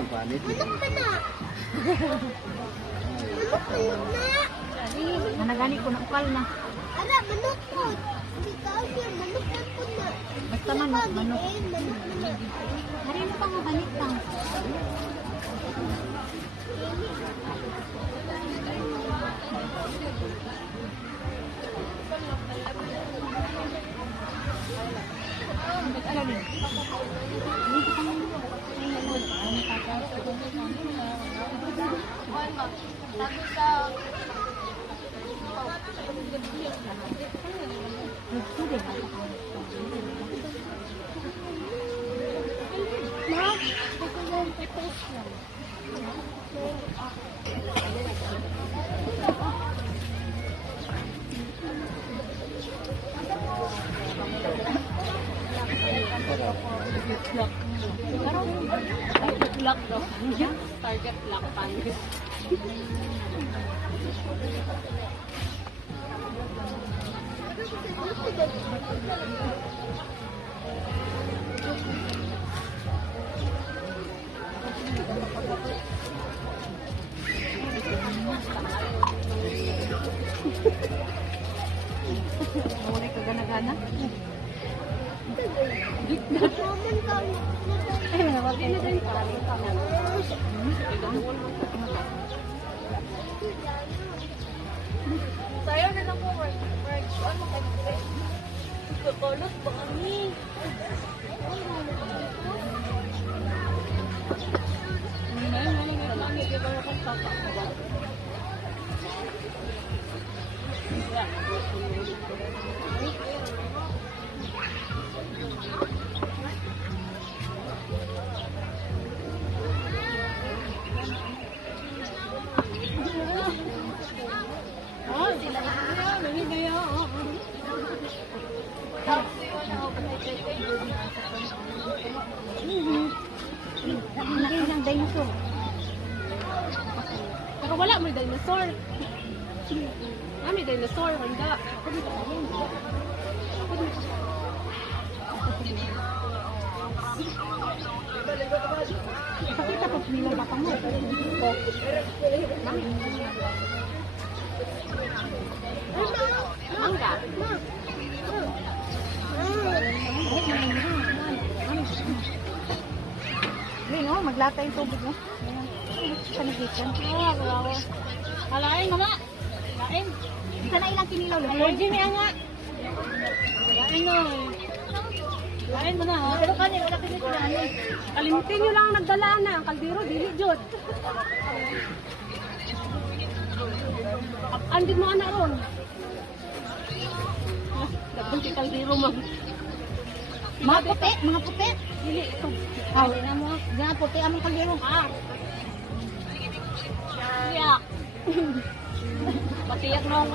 ang panit. Manok pa na. Manok na. Managani ko na ukal na. Ara, manok po. Hindi ka siya, manok na po na. Basta manok, manok. Manok na. Hari mo pang balik lang. Lock daw. Target lock panis. Wala ka gana-gana. Naman ka. Ay, nawag na din. Sayo na lang po, work. Ano kayo? Kakolot ba kami? Laki ng dinosaur. Pero wala may dinosaur. May dinosaur, wala. Pakita ko nila baka mo. Mangga. Wait, no, maglata yung tubig mo. Sanitation. Alain, mama. Lain. Isa na ilang kinilaw lang. Allergy niya nga. Lain no. Lain mo na, ha? Pero kanil, wala pinito na ano. Kalimutin nyo lang ang nagdala na. Ang kaldero, dili, Jod. Andin mo na ron. Dagang ti kaldero, mag. Mga puti, mga puti. Dili, ito. Oh, na mo. Mga puti among kaldero. Ah. Siyak. Patiyak mo ako.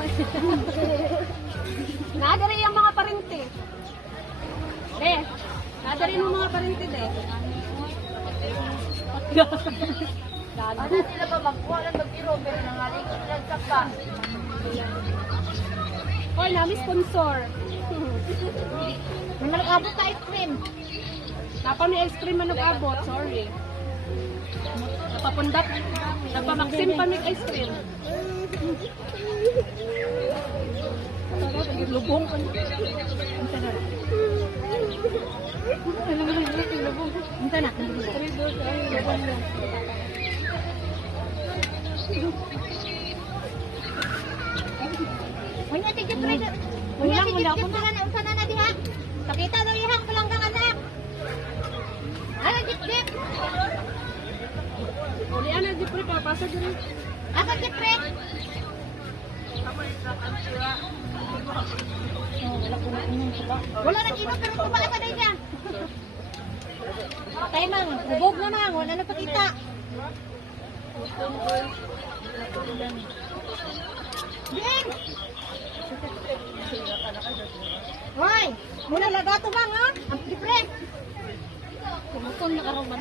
Nadari yung mga parinti. Nadari yung mga parinti, de. Ano sila ba magkuha ng mag-iro pero nangaling sila sa ka. Hoy, nami sponsor. May nag-abot ka ice cream. Tapos ni ice cream manok abot, sorry. Napapundat. Napamaksim pa may ice cream. Lubong ka. Minta na. Wala tigit rin. Wala tigit na na unsa na diha. Pakita daw ihang palanggang anak. Ala git. Uli ana di pre papasa diri. Ako git rin. Wala nang iba pero tumaas na niya. Tayo mang, bubog na mang, wala na pakita. Ding! Hoy, muna lagato bang ha? Ang libre.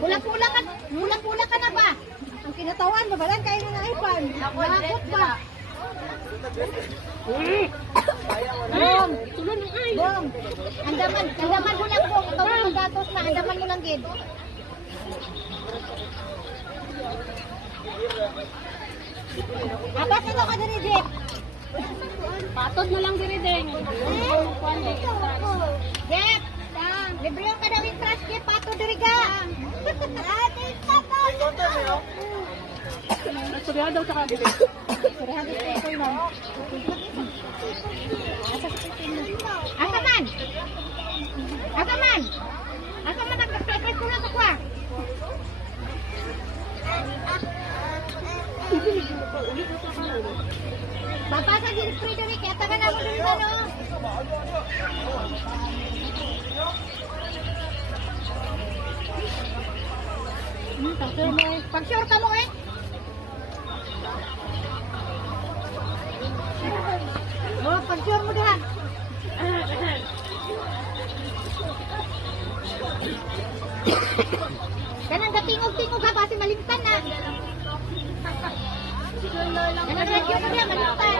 Pula-pula ka na ba? Ang kinatawan, babalan kayo na naipan. Nakakot ba? Bom! Tulon ng ay. Bom! Andaman mo lang po. Ikaw ang gatos na, andaman mo lang gid. Jeff! Libre yung kadawing trash kay Pato Diriga! Ate, Pato! Surya daw sa kabili. Surahan dito ito yun. Asa man? Asa man? Asa man nag-express ko na sa kwa? Papasa din spray dali kaya taga na mo dun sa ano. Pag-sure ka mo eh. Oh, pag-sure mo dihan. Kanang gatingog-tingog ka kasi malimtan na. Kanang radio mo diyan, malimtan.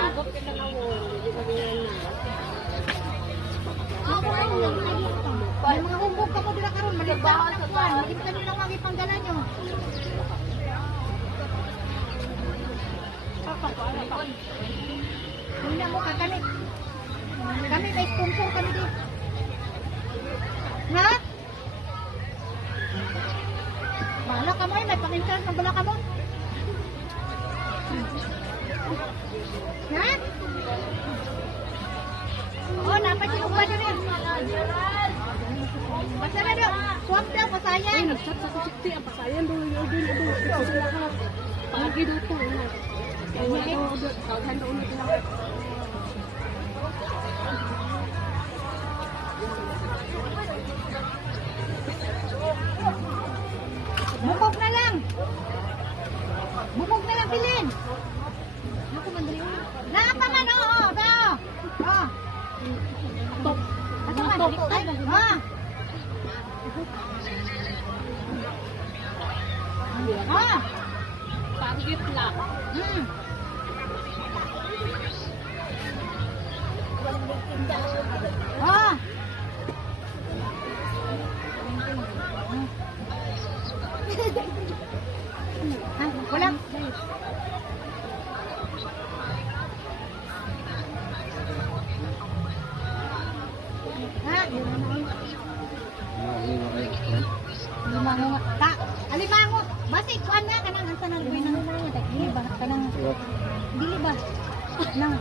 May mga humbog ka mo dira karon, malimtan na kuan. Malimtan nyo lang mga ipanggalan nyo. Hindi mo kagani. Kami may sponsor kami di. Ha? Bahala ka mo eh, may pakinsan na bala ka mo. Ha? Oh, dapat sinugba doon eh. Basta na doon. Swap daw, pasayan. Ay, nag-chat sa kusikti. Ang pasayan doon yung order na doon. Ito sila ka. Pagi doon ito. Kaya wala daw order. Tawaghan doon na sila. Bukog na lang. Bukog na lang pilin. Ako mandali mo. Naapa man, oo. Dao. Oh. Top. Asa man? Ha? Ha? Pagit lang. Hmm. Ha? Ha? Wala. Ha? Limango. Ka, alimango. Basi kuan nga kanang asa nang buhay nang dili ba kanang dili ba nang